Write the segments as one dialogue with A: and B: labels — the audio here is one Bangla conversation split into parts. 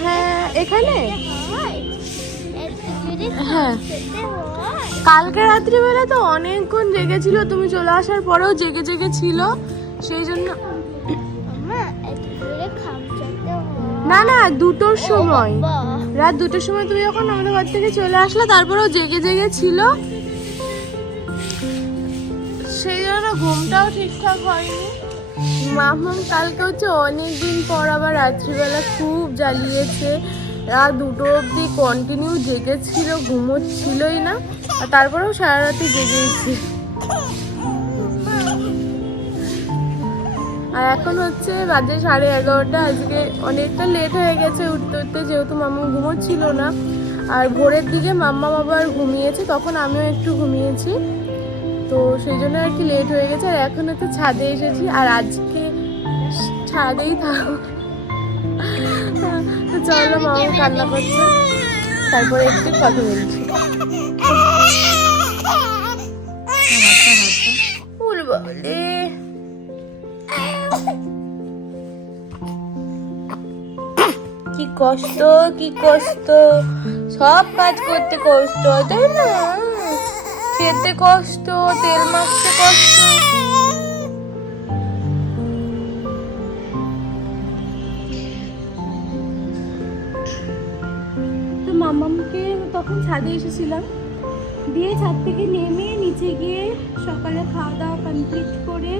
A: হ্যাঁ এখানে?
B: হয়।
A: কালকে রাত্রিবেলা তো অনেকক্ষণ জেগেছিল, তুমি চলে আসার পরেও জেগে জেগে ছিল, সেই জন্য না না, দুটোর সময়। রাত দুটোর সময় তুমি যখন আমাদের ঘর থেকে চলে আসলে, তারপরেও জেগে জেগে ছিল। সেই জন্য ঘুমটাও ঠিকঠাক হয়নি। মামাম কালকে হচ্ছে অনেকদিন পর আবার রাত্রিবেলা খুব জ্বালিয়েছে। রাত দুটো অবধি কন্টিনিউ জেগেছিল, ঘুমোচ্ছিলই না, আর তারপরেও সারা রাতে জেগেছি আর এখন হচ্ছে বাজে সাড়ে এগারোটা, আজকে অনেকটা লেট হয়ে গেছে উঠতে উঠতে, যেহেতু মাম্মা ঘুমোচ্ছিল না। আর ভোরের দিকে মাম্মা আবার ঘুমিয়েছে, তখন আমিও একটু ঘুমিয়েছি। তো সেই জন্য আর কি লেট হয়ে গেছে। আর এখন হচ্ছে ছাদে এসেছি, আর আজকে ছাদেই থাকো তো চলো মামা কান্না করছে। তারপরে একটু কথা বলছি। কি কষ্ট কি কষ্ট। সব কাজ করতে কষ্ট, তাই না? খেতে কষ্ট, তেল মাখতে কষ্ট। তো মামামকে তখন ছাদে এসেছিলাম। দিয়ে ছাদ থেকে নেমে নিচে গিয়ে সকালে খাওয়া দাওয়া কমপ্লিট করে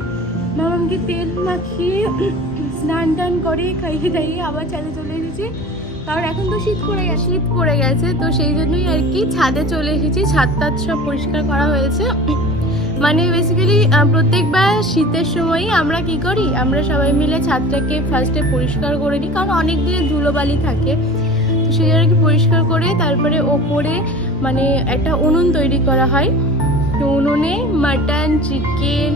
A: মামামকে তেল মাখিয়ে স্নান টান করে খাইয়ে দাইয়ে আবার ছাদে চলে এসেছি। কারণ এখন তো শীত পড়ে গেছে। শীত পড়ে গেছে, তো সেই জন্যই আর কি ছাদে চলে এসেছি। ছাদ টাদ সব পরিষ্কার করা হয়েছে। মানে বেসিক্যালি প্রত্যেকবার শীতের সময়ই আমরা কি করি? আমরা সবাই মিলে ছাদটাকে ফার্স্টে পরিষ্কার করে নিই, কারণ অনেক দিনের ধুলোবালি থাকে। তো সেই জন্য কি পরিষ্কার করে তারপরে ওপরে মানে একটা উনুন তৈরি করা হয়। তো উনুনে মাটন চিকেন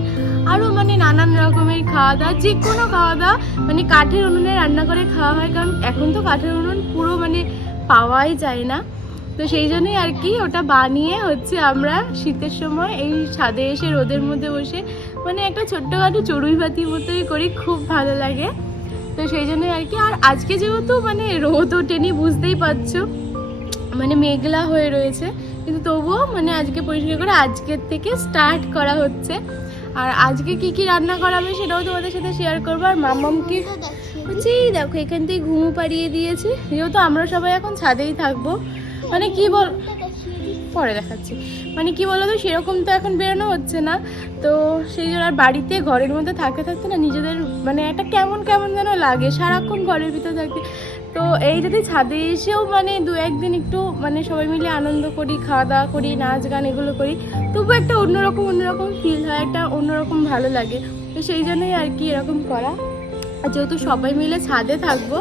A: আরও মানে নানান রকমের খাওয়া দাওয়া যে কোনো খাওয়া দাওয়া মানে কাঠের উনুনে রান্না করে খাওয়া হয়, কারণ এখন তো কাঠের উনুন পুরো মানে পাওয়াই যায় না। তো সেই জন্যই আর কি ওটা বানিয়ে হচ্ছে আমরা শীতের সময় এই ছাদে এসে রোদের মধ্যে বসে মানে একটা ছোট্টখাটো চড়ুই বাতির মতোই করি, খুব ভালো লাগে। তো সেই জন্যই আর কি, আর আজকে যেহেতু মানে রোদ ওঠেনি, বুঝতেই পারছ মানে মেঘলা হয়ে রয়েছে, কিন্তু তবুও মানে আজকে পরিষ্কার করে আজকের থেকে স্টার্ট করা হচ্ছে। আর আজকে কি কি রান্না করা হবে সেটাও তোমাদের সাথে শেয়ার করব। আর মামামকে হচ্ছে এই দেখো, এখান থেকে ঘুমু পাড়িয়ে দিয়েছি। যেহেতু আমরা সবাই এখন ছাদেই থাকব। মানে কি বল, পরে দেখাচ্ছি। মানে কি বলতো, সেরকম তো এখন বেরোনো হচ্ছে না। তো সেই জন্য আর বাড়িতে, ঘরের মধ্যে থাকতে থাকতে না, নিজেদের মানে একটা কেমন কেমন যেন লাগে। সারাক্ষণ ঘরের ভিতরে থাকতে। তো এই যদি ছাদে এসেও মানে দু একদিন একটু মানে সবাই মিলে আনন্দ করি, খাওয়া দাওয়া করি, নাচ গান এগুলো করি তবু একটা অন্যরকম অন্যরকম ফিল হয়, একটা অন্যরকম ভালো লাগে। তো সেই জন্যই আর কি এরকম করা। আর যেহেতু সবাই মিলে ছাদে থাকব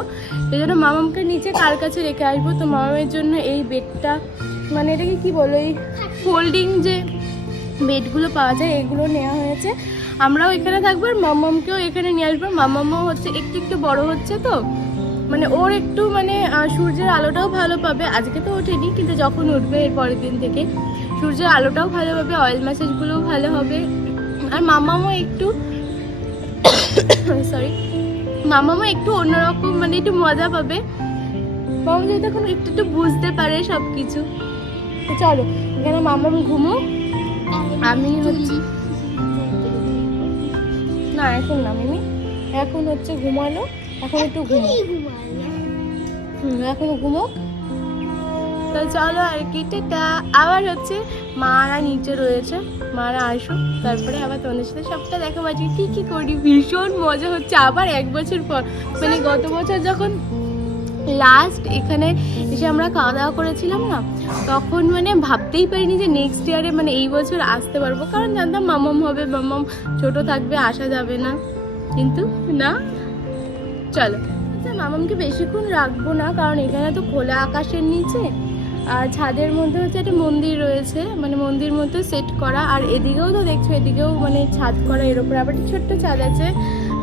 A: এই জন্য মামামকে নিচে কার কাছে রেখে আসব? তো মামামের জন্য এই বেডটা মানে এটাকে কি বলো, এই ফোল্ডিং যে বেডগুলো পাওয়া যায়, এগুলো নেওয়া হয়েছে। আমরাও এখানে থাকব আর মামামকেও এখানে নিয়ে আসব। মামামও হচ্ছে একটু একটু বড় হচ্ছে তো মানে ওর একটু মানে সূর্যের আলোটাও ভালো পাবে। আজকে তো ওঠেনি, কিন্তু যখন উঠবে এর পরের দিন থেকে। সূর্যের আলোটাও ভালো পাবে অয়েল ম্যাসেজগুলোও ভালো হবে। আর মামামও একটু সরি মামামও একটু অন্যরকম মানে একটু মজা পাবে। মামা যেহেতু এখন একটু একটু বুঝতে পারে সব কিছু চলো, এখানে মামাম ঘুমো। আমি হচ্ছে না, এখন না, মিমি। এখন হচ্ছে ঘুমালো এখন একটু ঘুমো। এখন ঘুমো। তো চলো আর কি, টাটা। আবার হচ্ছে মারা নিচে রয়েছে। মারা, আসো। তারপরে আবার তোমাদের সাথে সবটা দেখা পাচ্ছি কি কি করি? ভীষণ মজা হচ্ছে। আবার এক বছর পর। মানে গত বছর যখন লাস্ট এখানে এসে আমরা খাওয়া দাওয়া করেছিলাম না, তখন মানে ভাবতেই পারিনি যে নেক্সট ইয়ারে মানে এই বছর আসতে পারব। কারণ জানতাম মামাম হবে মামাম ছোট থাকবে, আসা যাবে না। কিন্তু না। চলো। আচ্ছা মামামকে বেশিক্ষণ রাখব না, কারণ এখানে তো খোলা আকাশের নিচে, আর ছাদের মধ্যে হচ্ছে একটা মন্দির রয়েছে মানে মন্দির মতো সেট করা, আর এদিকেও তো দেখছ, এদিকেও মানে ছাদ করা, এর উপরে আবার ছোট্ট ছাদ আছে,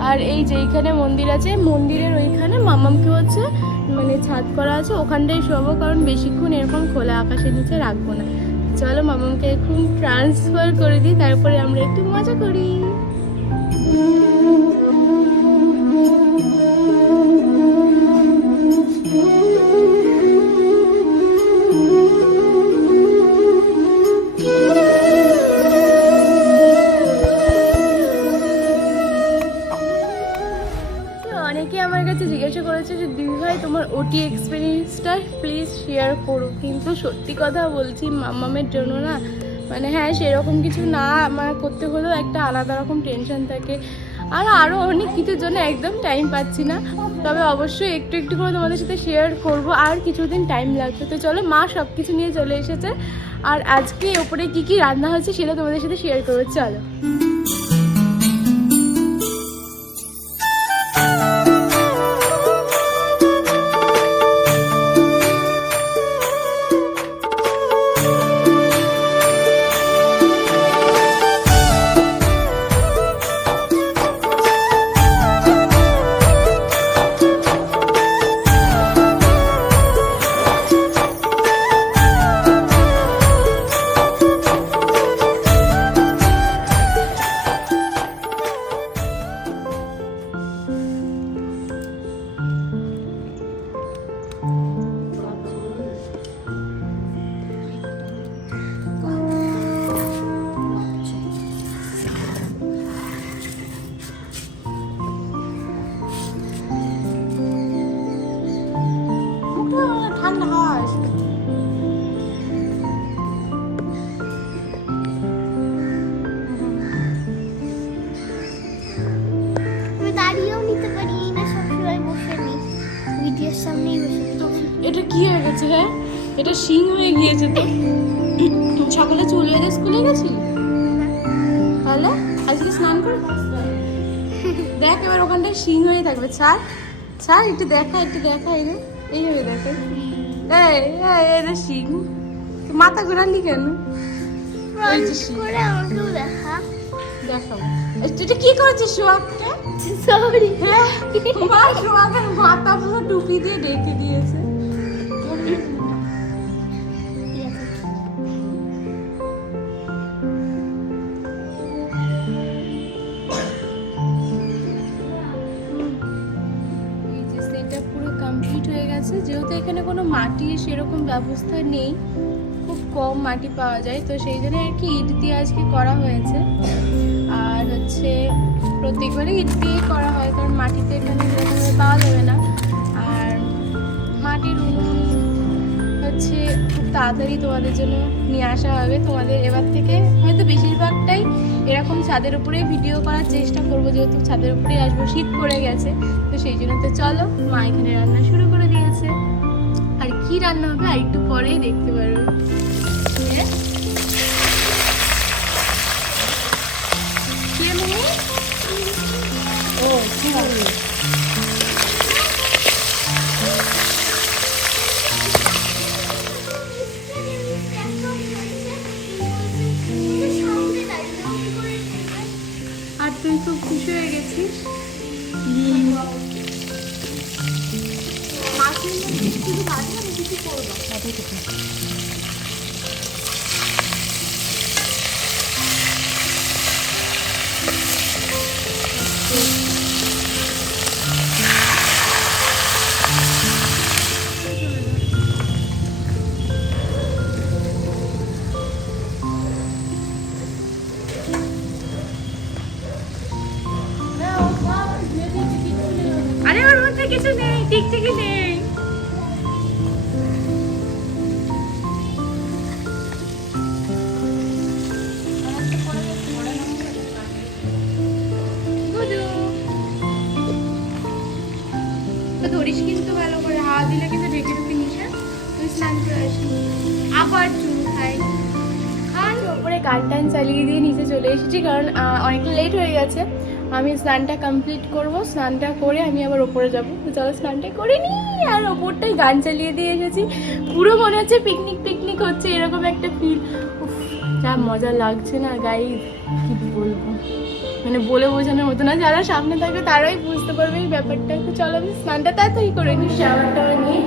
A: আর এই যে এইখানে মন্দির আছে, মন্দিরের ওইখানে মামামকে হচ্ছে মানে ছাদ করা আছে ওখানটাই শোবো, কারণ বেশিক্ষণ এরকম খোলা আকাশের নিচে রাখব না। চলো মামামকে এখন ট্রান্সফার করে দিই, তারপরে আমরা একটু মজা করি।
B: অনেকে আমার
A: কাছে জিজ্ঞাসা করেছে যে, দিদি তোমার ওটি এক্সপিরিয়েন্সটা প্লিজ শেয়ার করো। কিন্তু সত্যি কথা বলছি, মামামের জন্য না মানে হ্যাঁ সেরকম কিছু না, আমার করতে হলেও একটা আলাদা রকম টেনশন থাকে। আর আরও অনেক কিছুর জন্য একদম টাইম পাচ্ছি না। তবে অবশ্যই একটু একটু করে তোমাদের সাথে শেয়ার করব। আর কিছুদিন টাইম লাগবে। তো চলো মা সব কিছু নিয়ে চলে এসেছে। আর আজকে ওপরে কি কি রান্না হয়েছে সেটা তোমাদের সাথে শেয়ার করব। চলো। শিং হয়ে গিয়েছে তো। সকালে চুল বেঁধে স্কুলে গেছিলি? তাহলে আজকে স্নান করে দেখ এবার ওখানটায় শিং হয়ে থাকবে। ছাড় ছাড় একটু দেখা একটু দেখা এই রে এইভাবে দেখে। এই এটা শিং। মাথা ঘোরালি কেন? ওই যে
B: করে আমাকেও দেখা।
A: দেখাবো তুই এটা কি করেছিস সোয়াকটা
B: সরি
A: হ্যাঁ মাথা পুরো টুপি দিয়ে ডেকে দিয়েছে। মাটির সেরকম ব্যবস্থা নেই। খুব কম মাটি পাওয়া যায়। তো সেই জন্য আর কি ইট দিয়ে আজকে করা হয়েছে। আর হচ্ছে প্রত্যেকবারই ইট দিয়েই করা হয়, কারণ মাটিতে এখানে সেরকমভাবে পাওয়া যাবে না। আর মাটির উনুন হচ্ছে খুব তাড়াতাড়ি তোমাদের জন্য নিয়ে আসা হবে। তোমাদের এবার থেকে হয়তো বেশিরভাগটাই এরকম ছাদের উপরেই ভিডিও করার চেষ্টা করব, যেহেতু ছাদের উপরেই আসব, শীত পড়ে গেছে। তো সেই জন্য তো চলো, মা এখানে রান্না শুরু করে দিয়েছে। কি রান্না হবে আর একটু পরেই দেখতে পারবে? কি? ও কি হবে আর তুই খুব খুশি হয়ে গেছিস? শুধু কিছু নেই টিকটিকি নেই। ধরিস কিন্তু ভালো করে, হাওয়া দিলে কিন্তু ঢেকে ঢুকে হ্যাঁ? তুই স্নান করে আসিস আবার চুল খাই। আর ওপরে গান টান চালিয়ে দিয়ে নিচে চলে এসেছি, কারণ অনেকটা লেট হয়ে গেছে। আমি স্নানটা কমপ্লিট করব, স্নানটা করে আমি আবার ওপরে যাব। চলো স্নানটা করে নিই, আর ওপরটাই গান চালিয়ে দিয়ে এসেছি। পুরো মনে হচ্ছে পিকনিক পিকনিক হচ্ছে, এরকম একটা ফিল যা মজা লাগছে না গাই কি বলব? মানে বলে বোঝানোর মতো না, যারা সামনে থাকবে তারাই বুঝতে পারবে এই ব্যাপারটা। তো চলো আমি স্নানটা তাড়াতাড়ি করে নিই শাওয়ারটা নিয়ে।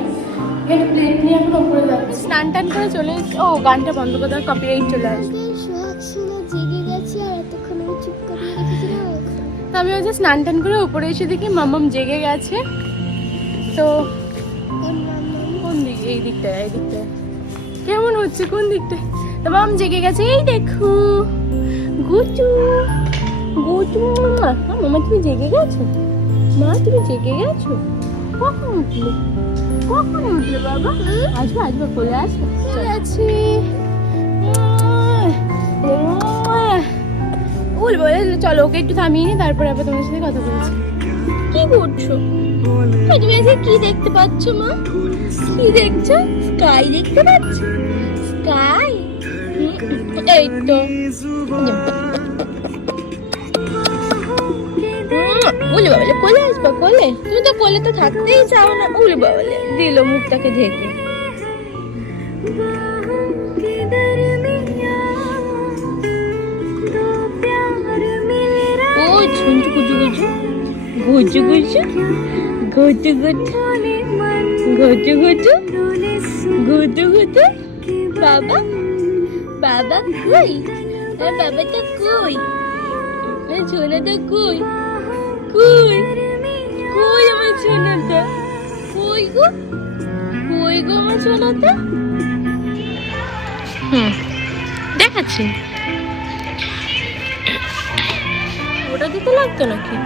A: এখানে প্লেট নিয়ে এখন ওপরে যাচ্ছি স্নান টান করে চলে ও, গানটা বন্ধ করে কপিরাইট চলে আসবে। তো আমি হচ্ছে স্নান টান করে উপরে এসে দেখি মামাম জেগে গেছে। তো
B: কোন
A: দিক? এই দিকটায় এই দিকটায়। কেমন হচ্ছে কোন দিকটায় তো মাম জেগে গেছে এই দেখো। গুচু গুচু মা মামা তুমি জেগে গেছো? মা তুমি জেগে গেছো? কখন উঠলে? কখন উঠলে বাবা? আসবে আসবে কোলে আসবে আছি? উল বলে, চলো, ওকে একটু থামিয়ে নি তারপরে আবার তোমার সাথে কথা বলছি। কি করছ? তুমি আজকে কি দেখতে পাচ্ছ, মা? কি দেখছ? স্কাই দেখতে পাচ্ছ? স্কাই? এই তো। উলি বাবলে, কোলে আসবা, কোলে? তুমি তো কোলে তো থাকতেই চাও না। উলি বাবলে, দিল মুখটাকে ঢেকে। গুজু গুজু গুজু গুজু গুজু গুজু গুজু গুজু বাবা বাবা কই? বাবা তো কই? আর ছোনাটা কই? কই? কই আমার ছোনাটা কই গো? কই গো আমার ছোনাটা হুম, দেখাচ্ছি। ওটা দিতে লাগতো নাকি?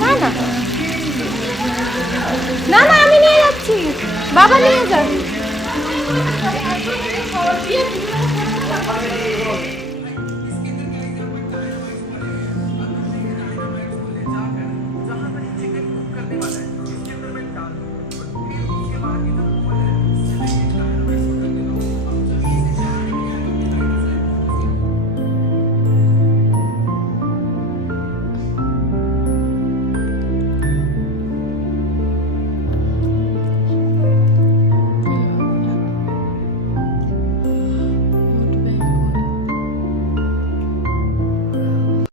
A: না না। না আমি নিয়ে যাচ্ছি। বাবা নিয়ে যাবে